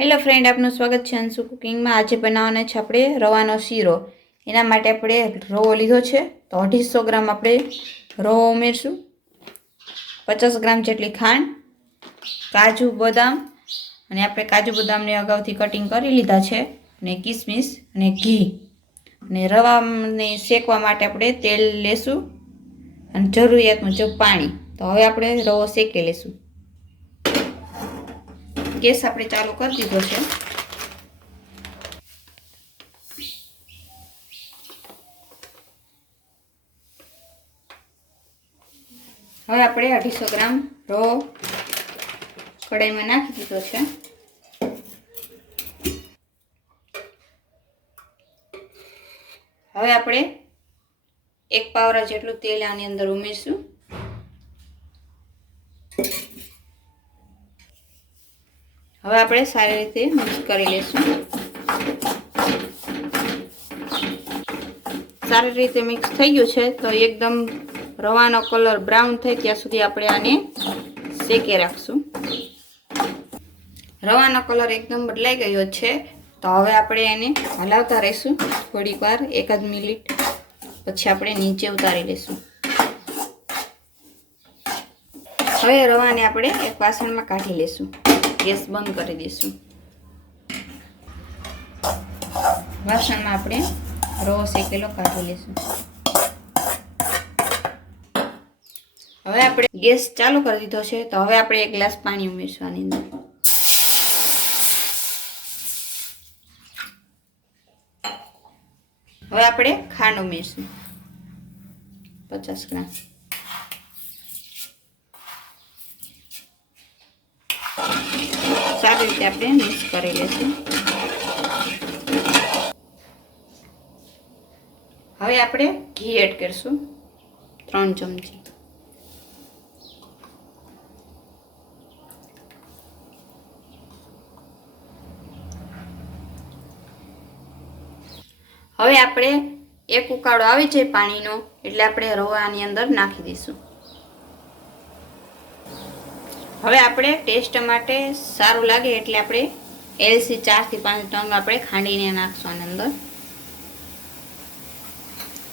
Hello friend, આપનું સ્વાગત છે અંશુ કુકિંગમાં। આજે બનાવવાનો છે આપણે રવાનો શીરો। એના માટે આપણે રવો લીધો છે, તો 250 ગ્રામ આપણે રવો ઉમેરશું, 50 ગ્રામ જેટલી ખાંડ, કાજુ બદામ અને આપણે કાજુ બદામને અગાઉથી કટિંગ કરી લીધા છે, અને કિસમિસ અને ઘી, અને રવાને શેકવા માટે આપણે તેલ લેશું અને જરૂરિયાત મુજબ પાણી। તો હવે આપણે રવો શેકી લેશું। ગેસ આપણે ચાલુ કરી દીધો છે। હવે આપણે 250 ગ્રામ રવો કડાઈમાં નાખી દીધો છે। હવે આપણે 1 પાવરા જેટલું તેલ આની અંદર ઉમેરશું। હવે આપણે સારી રીતે મિક્સ કરી લેશું। સારી રીતે મિક્સ થઈ ગયું છે, તો એકદમ રવાનો કલર બ્રાઉન થાય ત્યાં સુધી આપણે આને શેકી રાખશું। રવાનો કલર એકદમ બદલાઈ ગયો છે, તો હવે આપણે એને હલાવતા રહીશું થોડીક વાર, 1 મિનિટ, પછી આપણે નીચે ઉતારી લઈશું। હવે રવાને આપણે એક વાસણમાં કાઢી લઈશું, ગેસ બંધ કરી દઈશું। વાસણમાં આપણે રવો શેકેલો કાઢી લઈશું। હવે આપણે ગેસ ચાલુ કરી દીધો છે, તો હવે આપણે 1 ગ્લાસ પાણી ઉમેરશું આની અંદર। હવે આપણે ખાંડ ઉમેરશું 50 ગ્રામ। સારી રીતે આપણે મિક્સ કરી લઈશું। હવે આપણે ઘી એડ કરીશું 3 ચમચી। હવે આપણે એક ઉકાળો આવી જાય પાણીનો એટલે આપણે રવાની અંદર નાખી દઈશું। હવે આપણે ટેસ્ટ માટે સારું લાગે એટલે આપણે એલચી 4 થી 5 નંગ આપણે ખાંડીને નાખશું આની અંદર।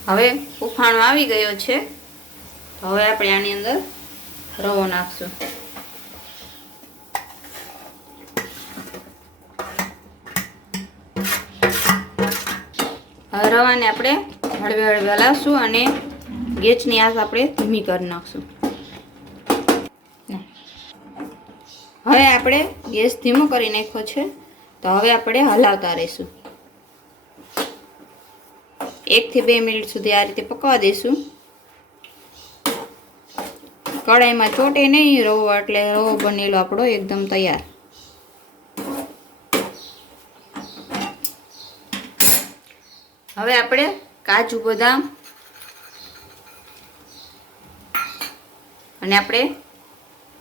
હવે ઉફાણો આવી ગયો છે, તો હવે આપણે આની અંદર રવો નાખશું। હવે રવાને આપણે હળવે હળવે હલાવશું અને ગેસની આંચ આપણે ધીમી કરી નાખશું। હવે આપણે ગેસ ધીમો કરી નાખ્યો છે, તો હવે આપણે હલાવતા રહીશું। 1 થી 2 મિનિટ સુધી આ રીતે પકવા દઈશું। કડાઈમાં ચોટે નહીં રવો, એટલે રવો બનેલો આપણો એકદમ તૈયાર। હવે આપણે કાજુ બદામ અને આપણે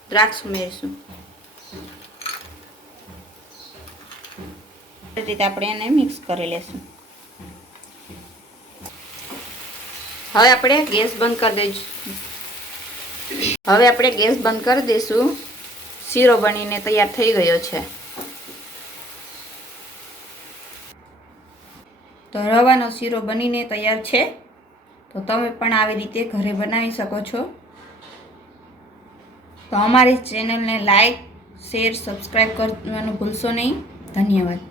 દ્રાક્ષ ઉમેરીશું। આ રીતે આપણે એને મિક્સ કરી લેશું। હવે આપણે ગેસ બંધ કરી દઈશું। હવે આપણે ગેસ બંધ કરી દઈશું। શીરો બનીને તૈયાર થઈ ગયો છે। તો રવાનો શીરો બનીને તૈયાર છે, તો તમે પણ આવી રીતે ઘરે બનાવી શકો છો। તો અમારી ચેનલને લાઈક, શેર, સબસ્ક્રાઈબ કરવાનું ભૂલશો નહીં। ધન્યવાદ।